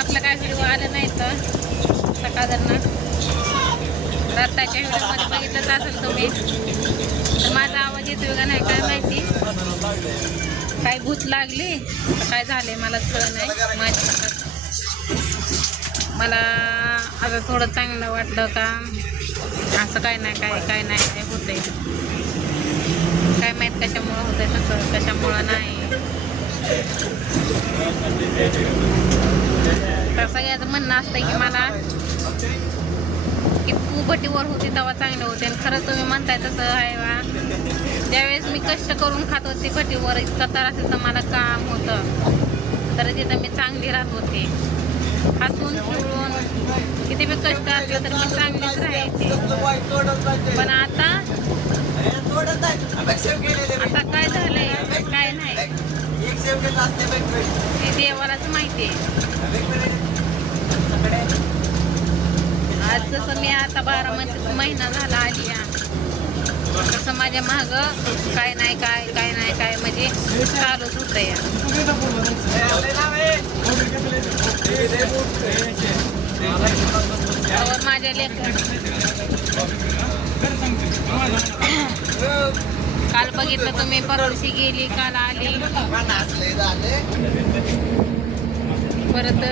आपलं काय व्हिडिओ आलं नाही तर सकाळनं रात्रीच्या व्हिडिओमध्ये बघितलंच असेल तुम्ही, तर माझा आवाज येतोय का नाही काय माहिती. काय भूत लागली काय झाले मलाच कळलं नाही. माझ्या मला आता थोडं चांगलं वाटलं का असं काय नाही काय होतंय. काय माहीत कशामुळं होतंय तसं, कशामुळं नाही. तर सगळ्याचं म्हणणं असतं की मला की तू भटीवर होती तेव्हा चांगले होते, आणि खरं तुम्ही म्हणताय तसं आहे वा. ज्यावेळेस मी कष्ट करून खात होते भटीवर, इतकं त्रास तर मला काम होतं, तर तिथं मी चांगली राहत होते. हसून खेळून किती बी कष्ट असलं तर मी चांगलीच राहायचे. पण आता काय झालंय काय नाही ते देवालाच माहिती आहे. आज जसं मी आता 12 महिना झाला आली तसं माझ्या माग काय नाही काय म्हणजे चालूच होतं या. माझ्या काल बघितलं तुम्ही, परवाशी गेली, काल आली, परत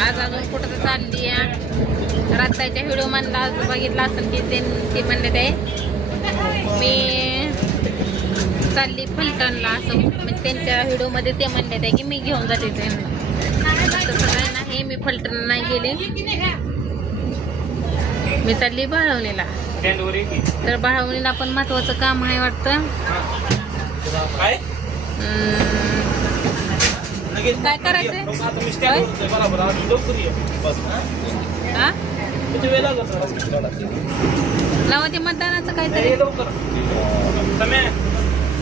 आज अजून कुठं तर चालली आहे. रात्रीच्या व्हिडिओ म्हणला आज बघितला असेल की ते म्हणले ते मी चालली फलटणला, असं म्हणजे त्यांच्या व्हिडिओमध्ये ते म्हणले ते की मी घेऊन जाते ते. तसं काय नाही, मी फलटण नाही गेले, मी चालली बाळवणीला. तर बाळवणीला पण महत्वाचं काम आहे वाटतं. काय करायचंय नावाचे मतदानाचं काहीतरी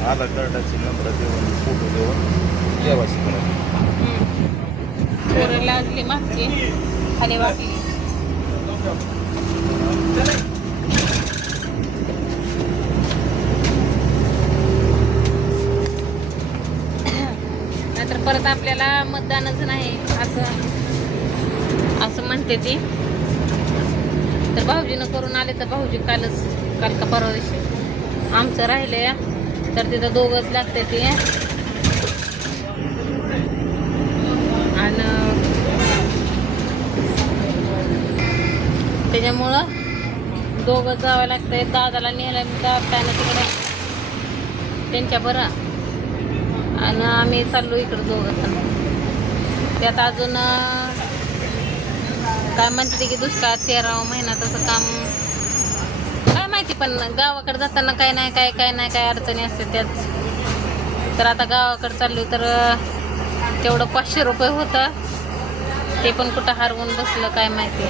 आधार कार्डाची नंबर देऊन फोटो देऊन केवायसी पोरं लागली मागची खाली वाकली. नाहीतर परत आपल्याला मतदानच नाही असं म्हणते ती. तर भाऊजीनं करून आले, तर भाऊजी काल का परवा दिवशी आमचं राहिले, तर तिथं दोघंच लागते ते. आणि त्याच्यामुळं दोघं जावं लागतंय. दादाला नेलं दाबताना तिकडे त्यांच्या बरं, आणि आम्ही चाललो इकडं दोघं. त्यात अजून काय म्हणते की दुष्काळ 13वा महिना, तसं काम काय माहिती. पण गावाकडे जाताना काय नाही काय अडचणी असते त्यात. तर आता गावाकडे चाललो तर तेवढं 500 रुपये होतं, ते पण कुठं हरवून बसलं काय माहिती.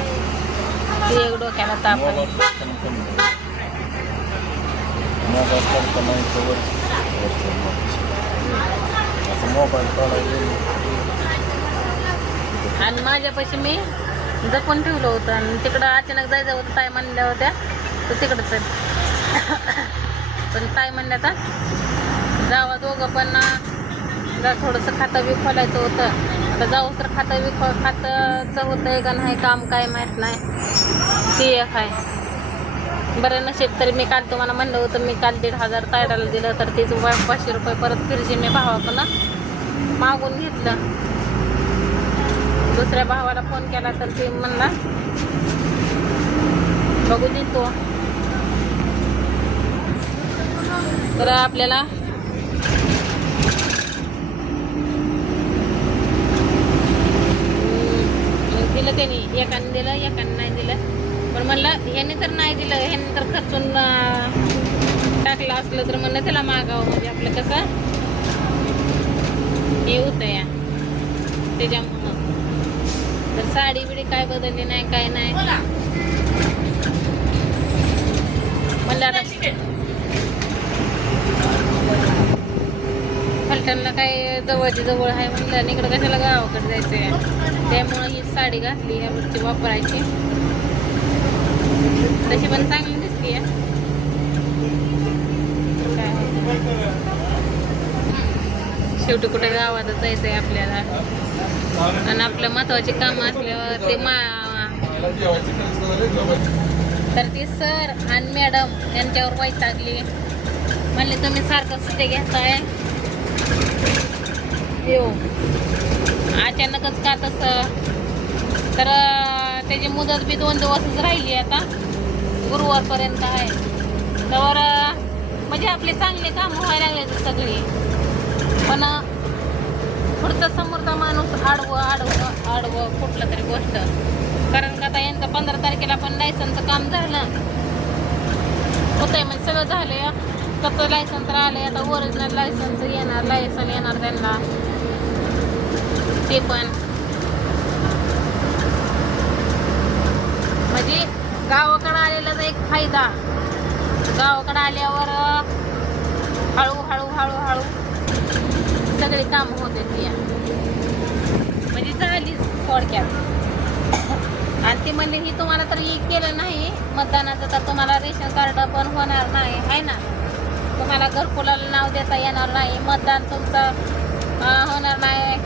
ते एक डोक्याला ताप आहे. आणि माझ्यापाशी मी जपून ठेवलं होतं, आणि तिकडं अचानक जायचं होतं. ताई म्हणल्या होत्या तर तिकडंच पण ताई म्हणल्या तर जावा दोघं, पण जरा थोडंसं खातं बी खोलायचं होतं. आता जाऊ तर खातंचं होतंय का नाही काम काय माहीत नाही. ती एक आहे. बरं नशीब तरी मी काल तुम्हाला म्हणलं होतं, मी काल 1,500 तायडाला दिलं, तर तिचं 500 रुपये परत फिरजी मी भावाकडून मागून घेतलं. दुसऱ्या भावाला फोन केला तर ते म्हणला बघू देतो. तर आपल्याला दिलं त्यांनी, एकाने दिलं एकाने नाही दिलं. पण म्हणलं ह्याने तर नाही दिलं, ह्याने तर खर्चून टाकलं असलं तर म्हणलं त्याला मागावं, म्हणजे आपलं कसं हे होतं या. त्याच्यामुळं तर साडी बिडी काय बदलली नाही काय नाही. म्हणलं आता फलटणला काय जवळची जवळ आहे म्हणलं, आणि इकडं कशाला गावाकडे जायचं आहे. त्यामुळं ही साडी घातली यावरची वापरायची. तशी पण चांगली दिसली आहे. शेवटी कुठे गावातच जायचंय आपल्याला आणि आपलं महत्वाची काम असल्यावर ते तर ती सर आणि मॅडम यांच्यावर वैतागली. म्हणले तुम्ही सारखं सुट्टे घेताय यो अचानकच का तसं. तर त्याची मुदत बी 2 दिवसच राहिली आता गुरुवारपर्यंत आहे. तर म्हणजे आपले चांगले काम व्हायला लागले सगळे. पण पुढचा समोरचा माणूस आडवं कुठलं तरी गोष्ट. कारण का आता यांचं 15 तारखेला पण लायसनचं काम झालं होतंय. म्हणजे सगळं झालंय. कसं लायसन तर आलंय. आता ओरिजिनल लायसन येणार त्यांना ते पण. म्हणजे गावाकडे आलेलाच एक फायदा. गावाकडे आल्यावर हळूहळू सगळे काम होते ती म्हणजे झालीच थोडक्यात. आणि ती म्हणली ही तुम्हाला तर केलं नाही मतदानाचं तर तुम्हाला रेशन कार्ड पण होणार नाही आहे ना. तुम्हाला घरकुलाला नाव देता येणार नाही. मतदान तुमचं होणार नाही.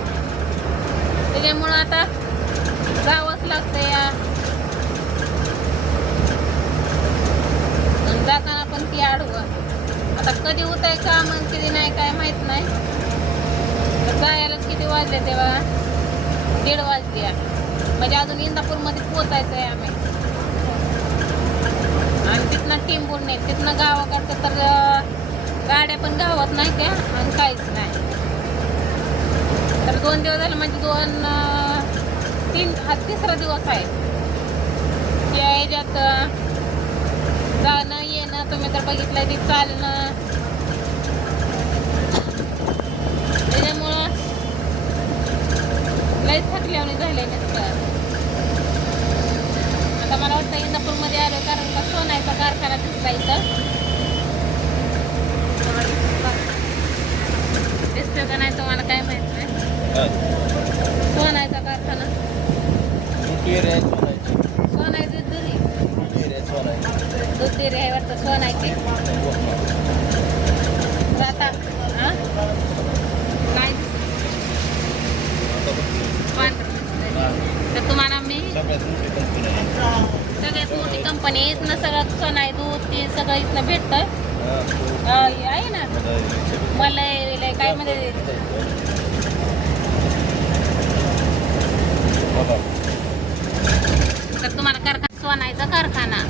त्याच्यामुळं आता जावंच लागतं या. जाताना पण ती आडवं. आता कधी होतंय का मग कधी नाही काय माहित नाही. जायलाच किती वाजले तेव्हा 1:30 वाजले. म्हणजे अजून इंदापूरमध्ये पोचायचं आहे आम्ही. आणि तिथनं टिंबूरने तिथनं गावाकडचं तर गाड्या पण गावात नाही त्या आणि काहीच नाही. तर 2 दिवस झाले म्हणजे 3रा दिवस आहे. या ह्याच्यात जाणं येणं तुम्ही तर बघितलंय ते चालणं. त्याच्यामुळं लई थकल्याने झाले नसतं. आता मला वाटतं इंदापूरमध्ये आलो कारण का सोन्याचा कारखाना दिसला इथं. दिसतोय का नाही तुम्हाला काय माहित नाही. सोन्याचा कारखाना सोनायची दूध डेअरी आहे वाटतं सोनायची. आता नाही तर तुम्हाला मी सगळ्यात मोठी कंपनी इथनं सगळं सोनाय दूध ते सगळं इथनं भेटतं आहे ना. मला काय म्हणजे तर तुम्हाला कारखाना सोनायचा कारखाना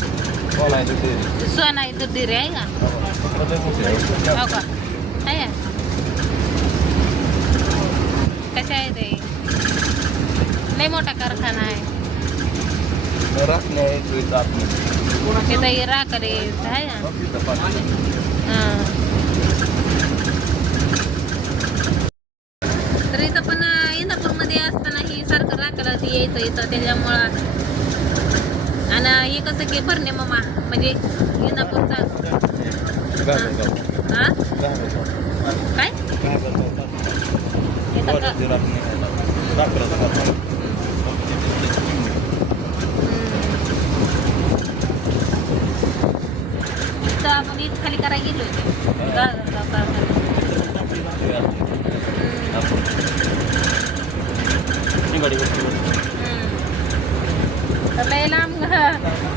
सोनाई दूध डेअरी आहे का. हो का आहे कशा आहे ते लय मोठा कारखाना आहे. तिथं राखरे आहे ना. तर इथं पण इंदापूरमध्ये असताना ही सारखं राखला यायचं इथं त्याच्यामुळं. आणि हे कसं की भरणे मामा म्हणजे इंदापूरचा काय इथं आपण ईद खाली करायला गेलो तर लय लांब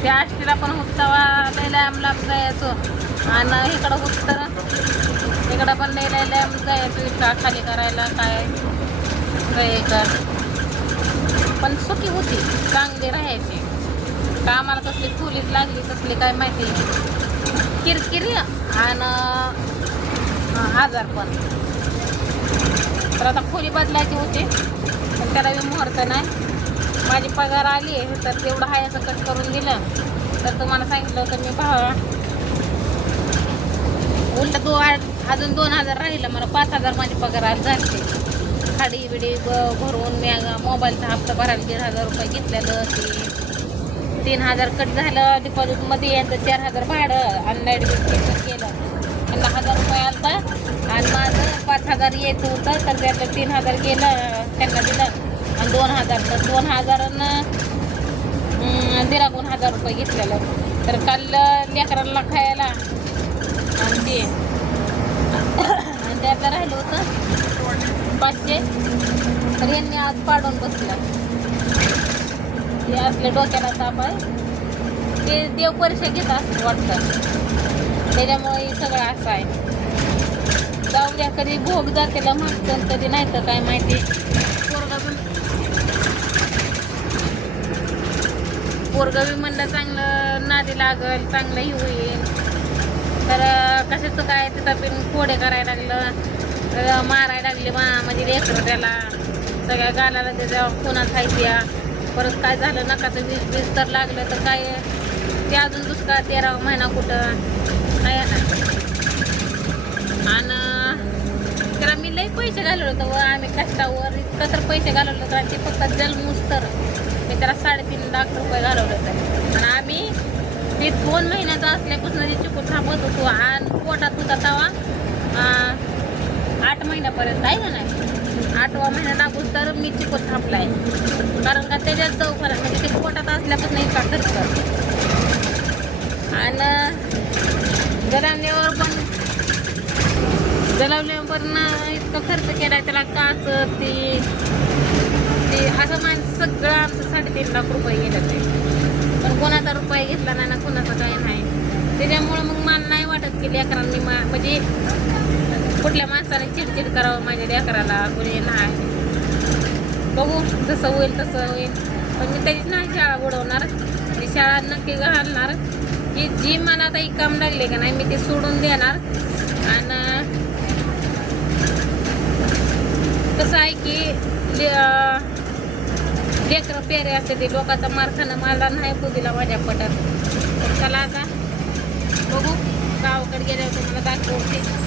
त्या आष्टीला पण हुकतावा लय लांब जायचो. आणि इकडं होत तर इकडं पण लय लांब जायचो इतका खाली करायला काय कर. पण सुखी होती चांगली राहायची. कामाला कसली खोलीच लागली कसली काय माहिती किरकिरी आणि आजार पण. तर आता खोली बदलायची होती पण त्याला बी मुहूर्त नाही. माझी पगार आली तर तेवढं आहे असं कट करून दिलं. तर तुम्हाला सांगितलं होतं मी भावा उलट अजून 2000 राहिलं मला 5000 माझी पगार आज झाली. खाडी बिडी भरून मी मोबाईलचा हप्ता भरायला 1500 रुपये घेतलेलं. ते 3000 कट झालं डिपॉझिटमध्ये. यांचं 4000 भाडं आणि लाईट बिल केलं. त्यांना 1000 रुपये आलता आणि माझं 5000 येत होतं. तर त्यातलं 3000 गेलं त्यांना दिलं आणि 2000 तर 2000 दिरागून 1000 रुपये घेतलेलं. तर काल लेकरांना खायला आणि त्यातलं राहिलं होतं 500. तर यांनी आज पाडून बसला. हे असले डोक्याला ताप आहे. ते देव परीक्षा घेत असत वाटतं, त्याच्यामुळे हे सगळं असं आहे. जाऊ द्या, कधी भोग जातेला म्हणतं, कधी नाही तर काय माहिती. पोरगं बी म्हणलं चांगलं नादी लागल, चांगलं ही होईल. तर कशाचं काय तिथं पण कोडे करायला लागलं, मारायला लागले म्हणजे लेकरं त्याला सगळ्या गालाला त्याच्या कोणाच खायच्या. परत काय झालं नकाचं वीज तर लागलं तर काय ते अजून दुष्काळ 13 महिना कुठं काय ना. आणि त्याला मी लई पैसे घालवले होतं व आम्ही कष्टावर इतकं तर पैसे घालवले होतं. आणि ते फक्त जन्मूस तर मी त्याला 3.5 लाख रुपये घालवले होते. आणि आम्ही ते 2 महिन्याचा असल्यापासून ते चिकून थांबत होतो. आणि पोटात होता तवा 8 महिन्यापर्यंत आहे का नाही. 8वा महिना लागून तर मी चिकून थांबलाय. कारण का त्याच्यात दवाखान्यात म्हणजे ते पोटात असल्यापासून इतका खर्च. आणि जलावल्यावर इतका खर्च केलाय त्याला काच ते असं माणसं सगळं आमचं 3.5 लाख रुपये गेलं ते. पण कोणाचा रुपये घेतला नाही ना, कोणाचा काही नाही. त्याच्यामुळं मग मला नाही वाटत की लेकरांनी म्हणजे कुठल्या माणसाने चिडचिड करावं माझ्या लेकराला. कोणी नाही, बघू जसं होईल तसं होईल. पण मी त्याची नाही शाळा बुडवणार. ती शाळा नक्की घालणार की जी मला आता काम लागले का नाही मी ते सोडून देणार. आणि कसं आहे की लेकरं पेरे असते ते लोकांचा मारखाना मला नाही पुजीला माझ्या पटात. तर चला आता बघू, गावाकडे गेल्यावर तुम्हाला दाखवते.